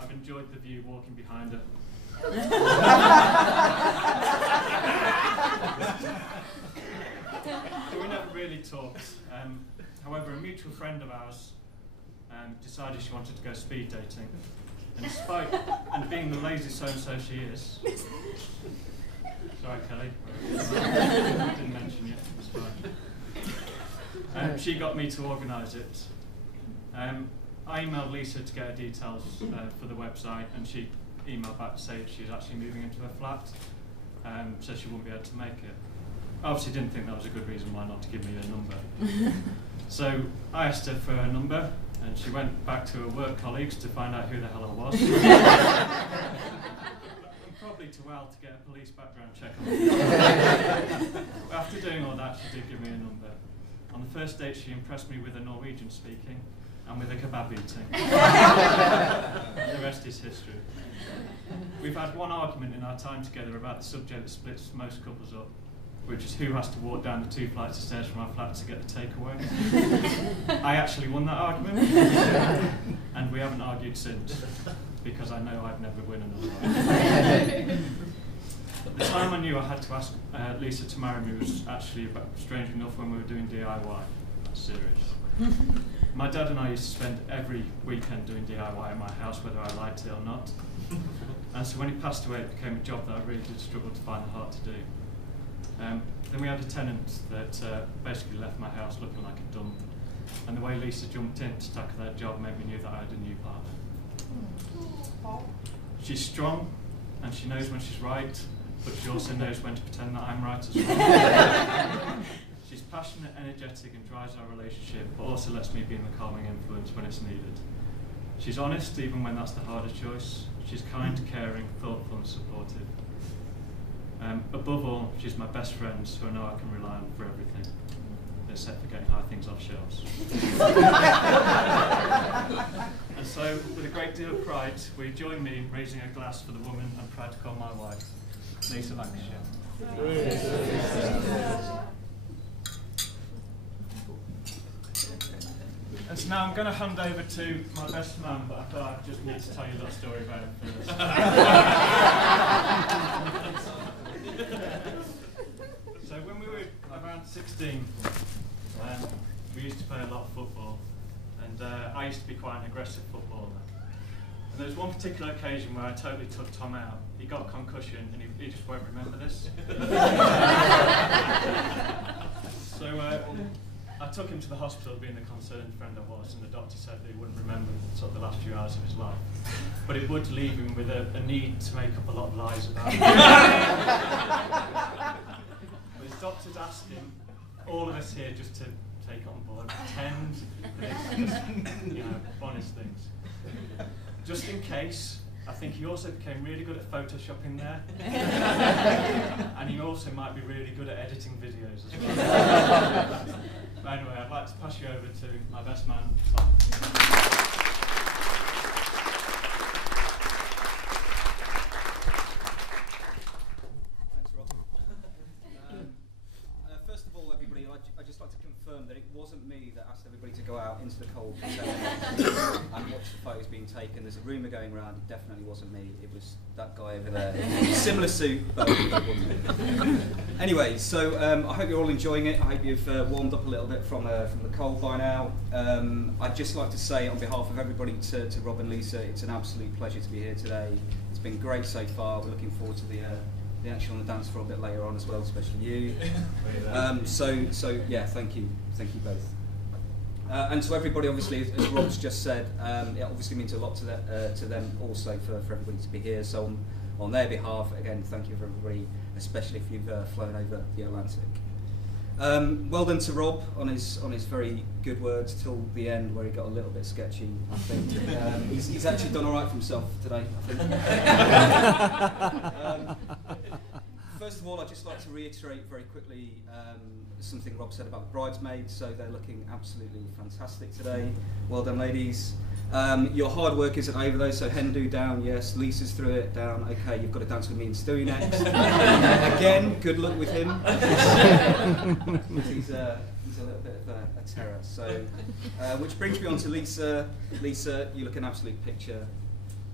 I've enjoyed the view walking behind her. But we never really talked. However, a mutual friend of ours decided she wanted to go speed dating. And despite being the lazy so-and-so she is, sorry Kelly, didn't mention you, it's fine. She got me to organise it. I emailed Lisa to get her details for the website, and she emailed back to say she's actually moving into her flat, so she wouldn't be able to make it. I obviously didn't think that was a good reason why not to give me her number. So I asked her for her number, and she went back to her work colleagues to find out who the hell I was. And probably to Al to get a police background check on me. After doing all that, she did give me a number. On the first date, she impressed me with her Norwegian speaking and with a kebab eating. The rest is history. We've had one argument in our time together about the subject that splits most couples up, which is who has to walk down the 2 flights of stairs from our flat to get the takeaway. I actually won that argument, and we haven't argued since, because I know I'd never win another one. The time I knew I had to ask Lisa to marry me was actually, strangely enough, when we were doing DIY. That's serious. My dad and I used to spend every weekend doing DIY at my house, whether I liked it or not. And so when he passed away, it became a job that I really did struggle to find the heart to do. Then we had a tenant that basically left my house looking like a dump. And the way Lisa jumped in to tackle that job made me knew that I had a new partner. She's strong, and she knows when she's right, but she also knows when to pretend that I'm right as well. She's passionate, energetic, and drives our relationship, but also lets me be the calming influence when it's needed. She's honest, even when that's the harder choice. She's kind, caring, thoughtful, and supportive. Above all, she's my best friend, so I know I can rely on for everything, except for getting high things off shelves. And so, with a great deal of pride, will you join me in raising a glass for the woman I'm proud to call my wife, Lisa Lancashire. And so now I'm going to hand over to my best man, but I thought I just need to tell you that story about him first. So when we were around 16, we used to play a lot of football, and I used to be quite an aggressive footballer. And there was one particular occasion where I totally took Tom out. He got a concussion, and he just won't remember this. So I took him to the hospital, being the concerned friend I was, and the doctor said that he wouldn't remember sort of the last few hours of his life, but it would leave him with a need to make up a lot of lies about it. But his doctors asked him, all of us here, just to take on board, pretend that it's just, honest things. Just in case, I think he also became really good at photoshopping there. And he also might be really good at editing videos as well. But anyway, I'd like to pass you over to my best man, Tom. Thanks, Rob. First of all, everybody, I'd just like to confirm that it wasn't me that asked everybody to go out into the cold for 7 minutes and watch the photos being taken. There's a rumour going around, it definitely wasn't me, it was that guy over there. Similar suit, but it wasn't me. Anyway, so I hope you're all enjoying it. I hope you've warmed up a little bit from the cold by now. I'd just like to say on behalf of everybody to Rob and Lisa, it's an absolute pleasure to be here today. It's been great so far. We're looking forward to the action on the dance floor a bit later on as well, especially you. So yeah, thank you both. And to everybody, obviously, as Rob's just said, it obviously means a lot to them also for everybody to be here. So on their behalf, again, thank you for everybody, especially if you've flown over the Atlantic. Well done to Rob on his very good words till the end, where he got a little bit sketchy. I think he's actually done all right for himself today, I think. First of all, I'd just like to reiterate very quickly something Rob said about the bridesmaids. So they're looking absolutely fantastic today. Well done, ladies. Your hard work isn't over though, so Hendu down, yes. Lisa's through it, down. Okay, you've got to dance with me and Stewie next. Again, good luck with him. He's a little bit of a terror. So, which brings me on to Lisa. Lisa, you look an absolute picture.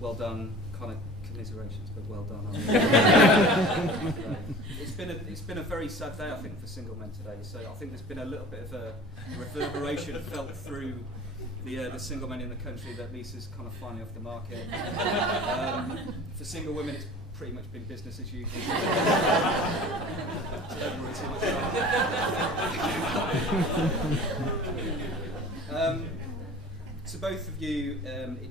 well done, kind of commiserations, but well done. It's been a very sad day, I think, for single men today. So I think there's been a little bit of a reverberation felt through the single men in the country that Lisa's kind of finally off the market. For single women, it's pretty much been business as usual. Don't worry too much about it. To both of you,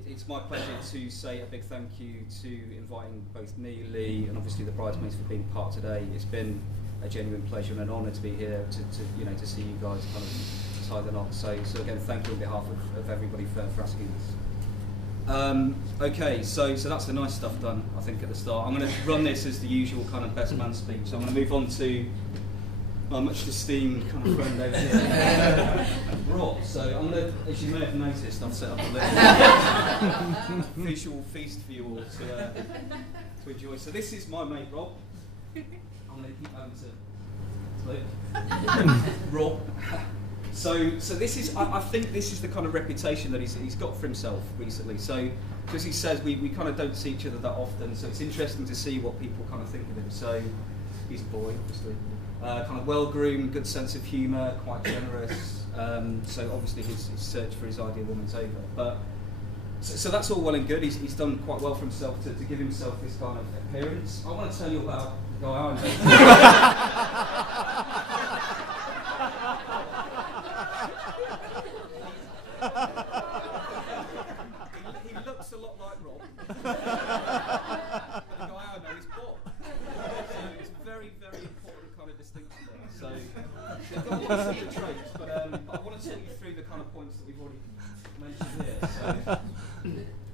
it's my pleasure to say a big thank you to inviting both me, Lee, and obviously the bridesmaids for being part today. It's been a genuine pleasure and an honour to be here to see you guys kind of tie the knot. So again, thank you on behalf of everybody for asking us. Okay, so that's the nice stuff done, I think, at the start. I'm going to run this as the usual kind of best man speech. So I'm going to move on to my much esteemed kind of friend over here, Rob. So I'm going to, as you may have noticed, I've set up a little visual feast for you all to enjoy. So this is my mate Rob. I'm going to keep having to Rob. So this is, I think this is the kind of reputation that he's got for himself recently. So, as he says, we kind of don't see each other that often, so it's interesting to see what people kind of think of him. So, he's a boy, obviously. Kind of well-groomed, good sense of humour, quite generous. So obviously his search for his ideal woman's over. But so that's all well and good. He's done quite well for himself to give himself this kind of appearance. I want to tell you about the guy I He looks a lot like Rob. But the guy I know is Bob. So it's a very, very important kind of distinction there. So they've got lots of good traits, but I want to take you through the kind of points that we've already mentioned here.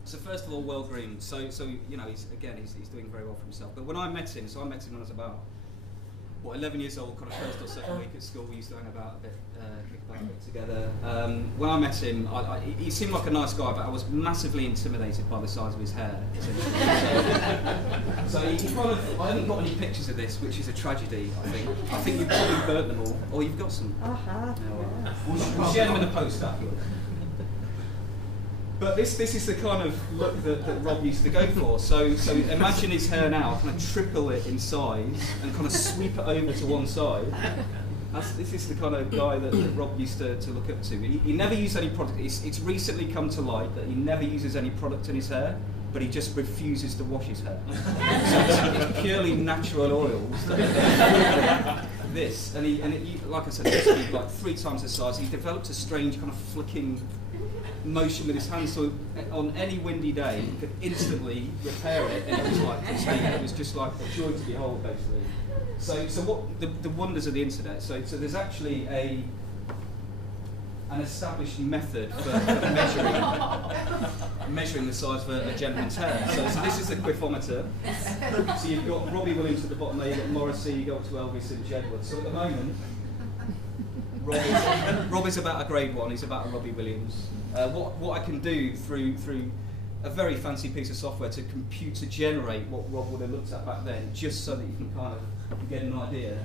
So first of all, well-groomed. So you know, he's doing very well for himself. But when I met him, when I was about 11 years old, kind of first or second week at school, we used to hang about a bit, kick about a bit together. When I met him, he seemed like a nice guy, but I was massively intimidated by the size of his hair. So he kind of, I haven't got any pictures of this, which is a tragedy, I think. I think you've probably burnt them all. Or you've got some. We'll share them in the post afterwards. But this is the kind of look that Rob used to go for. So imagine his hair now, kind of triple it in size and kind of sweep it over to one side. This is the kind of guy that Rob used to look up to. He never used any product. It's recently come to light that he never uses any product in his hair, but he just refuses to wash his hair. So it's purely natural oils. This, like I said, this is like 3 times the size. He developed a strange kind of flicking motion with his hands, so on any windy day he could instantly repair it, and it was like pristine. It was just like a joy to behold, basically. So what the wonders of the internet. So there's actually an established method for measuring the size of a gentleman's hair. So this is the quiffometer. So you've got Robbie Williams at the bottom there, you've got Morrissey, you go up to Elvis and Jedward. So at the moment, Rob is about a grade 1, he's about a Robbie Williams. What I can do through a very fancy piece of software to computer generate what Rob would have looked at back then, just so that you can kind of get an idea.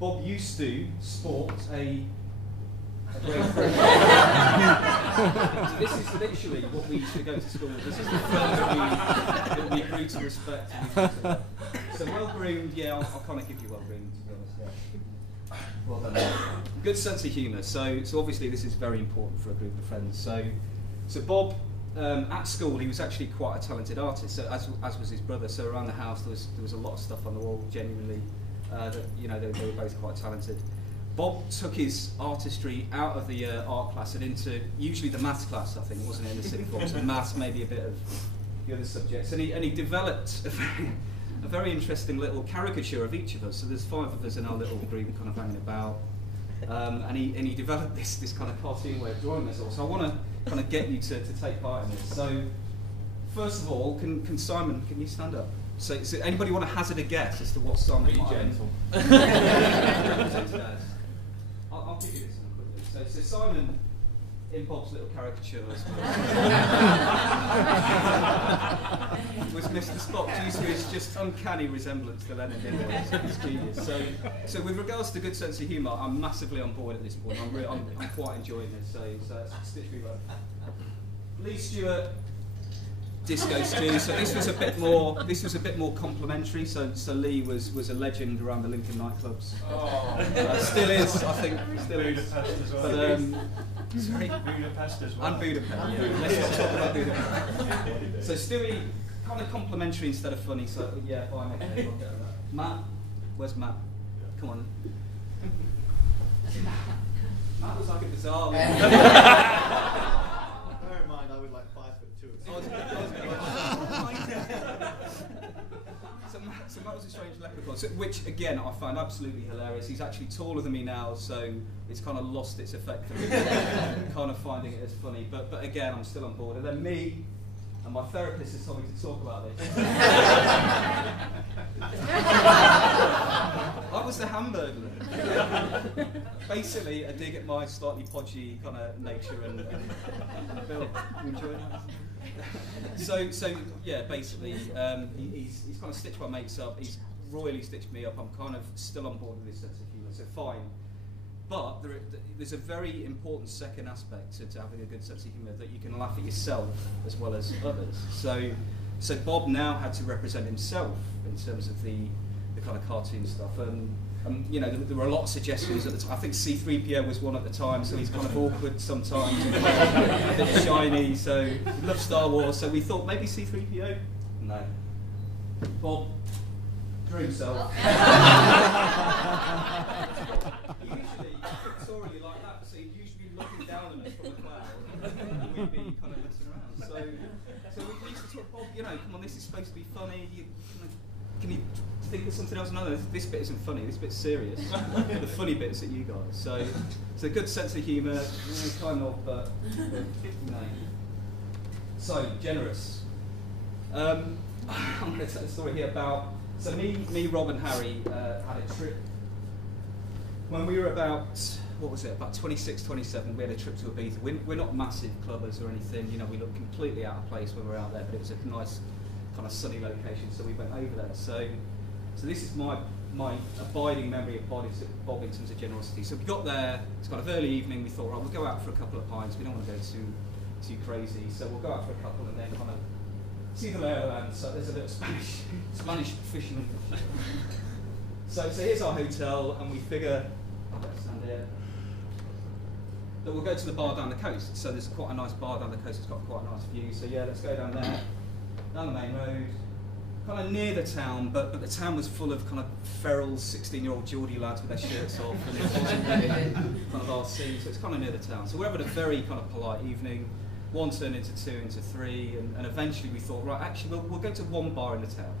Bob used to sport a grade 3. So this is literally what we used to go to school with. This is the firm that we grew to respect. So well-groomed, yeah, I'll kind of give you well-groomed, to be honest. Yeah. Well done. Good sense of humour. So obviously this is very important for a group of friends. So Bob, at school, he was actually quite a talented artist. So as was his brother. So around the house there was a lot of stuff on the wall. Genuinely, that you know they were both quite talented. Bob took his artistry out of the art class and into usually the maths class. I think, wasn't it, in the sixth form? So maths, maybe a bit of the other subjects. And he developed a very interesting little caricature of each of us. So there's 5 of us in our little group kind of hanging about. And he developed this kind of cartoon way of drawing us all. So I want to kind of get you to take part in this. So first of all, can Simon, can you stand up? So anybody want to hazard a guess as to what Simon might gentle. I'll give you this one quickly. So Simon, in Bob's little caricature, was Mr. Spock, due to his just uncanny resemblance to Leonard Nimoy. It's genius. So with regards to good sense of humour, I'm massively on board at this point. I'm quite enjoying this. So stitch me right. Lee Stewart, Disco Stew. So this was a bit more. This was a bit more complimentary. So Lee was a legend around the Lincoln nightclubs. Oh. Still is, I think. Still is. Budapest as well. But sorry. Budapest as well. And Budapest. Yeah. Let's not talk about Budapest. So Stewie, kind of complimentary instead of funny. So yeah, fine. Okay, we'll get that. Matt, where's Matt? Come on. Matt was like a bizarre. Bear in mind, I was like 5'2". So Matt was a strange leprechaun, which again I find absolutely hilarious. He's actually taller than me now, so it's kind of lost its effect for me. Kind of finding it as funny, but again I'm still on board. And then me and my therapist has told me to talk about this. I was the Hamburglar. Basically, a dig at my slightly podgy kind of nature and Bill, you enjoy it? So yeah, basically, he's kind of stitched my mates up. He's royally stitched me up. I'm kind of still on board with his sense of humour, so fine. But there's a very important second aspect to having a good sense of humour, that you can laugh at yourself as well as others. So Bob now had to represent himself in terms of the kind of cartoon stuff. And you know, there were a lot of suggestions at the time. I think C-3PO was one at the time, so he's kind of awkward sometimes, a bit shiny, so he loves Star Wars, so we thought maybe C-3PO? No. Bob drew himself. Usually, pictorially like that, so he'd usually be looking down on us from the cloud, and we'd be kind of messing around. So we used to talk, Bob, you know, come on, this is supposed to be funny, can you think of something else? No, this bit isn't funny, this bit's serious. The funny bit's at you guys. So it's a good sense of humour, kind of, but you know. So, generous. I'm going to tell a story here about, so me, Rob and Harry had a trip. When we were about, what was it, about 26, 27, we had a trip to Ibiza. We're not massive clubbers or anything, you know, we look completely out of place when we're out there, but it was a nice kind of sunny location, so we went over there. So this is my abiding memory of Bob in terms of generosity. So we got there, it's kind of early evening, we thought, right, we'll go out for a couple of pints, we don't want to go too crazy, so we'll go out for a couple and then kind of see the lay of the land. So there's a little Spanish fisherman. So here's our hotel, and we figure, I'll better stand here, that we'll go to the bar down the coast. So there's quite a nice bar down the coast, it's got quite a nice view, so yeah, let's go down there. Down the main road, kind of near the town, but the town was full of kind of feral 16-year-old Geordie lads with their shirts off, and it wasn't really kind of our scene, so it's kind of near the town. So we're having a very kind of polite evening. One turned into two, into three, and eventually we thought, right, actually we'll go to one bar in the town.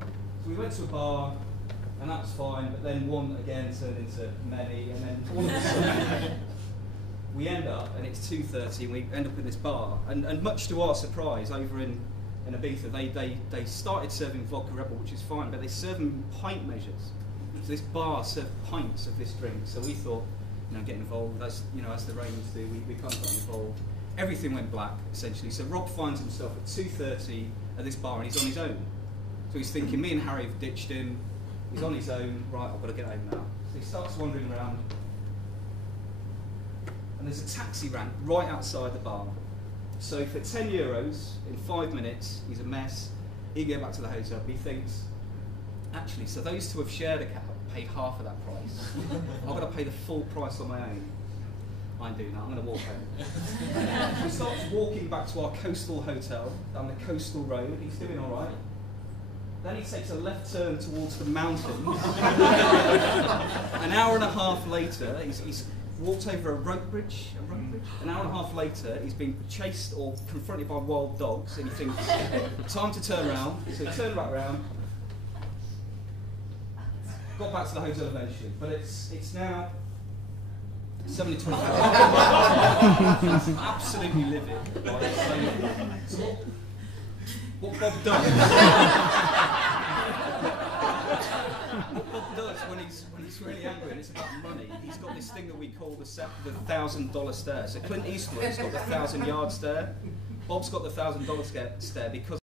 So we went to a bar, and that was fine, but then one again turned into many, and then all of a sudden we end up, and it's 2:30, and we end up in this bar, and much to our surprise, over in Ibiza, they started serving vodka Red Bull, which is fine, but they serve them in pint measures. So this bar served pints of this drink, so we thought, you know, get involved, as you know, as the Raymans do, we kind of got involved. Everything went black, essentially. So Rob finds himself at 2:30 at this bar, and he's on his own. So he's thinking, me and Harry have ditched him, he's on his own, right, I've got to get home now. So he starts wandering around, and there's a taxi rank right outside the bar. So for €10, in 5 minutes, he's a mess. He can go back to the hotel. He thinks, actually, so those two have shared a cab, paid half of that price. I've got to pay the full price on my own. I ain't doing that, I'm going to walk home. So he starts walking back to our coastal hotel, down the coastal road. He's doing all right. Then he takes a left turn towards the mountains. An hour and a half later, he's walked over a rope bridge. An hour and a half later, he's been chased or confronted by wild dogs, and he thinks, time to turn around. So he turned back around, got back to the hotel eventually. But it's now 7:25. It's absolutely livid. Right? So what Bob does? What Bob does when he's really angry and it's about money, he's got this thing that we call the $1,000 stare. So Clint Eastwood's got the 1,000-yard stare. Bob's got the $1,000 stare because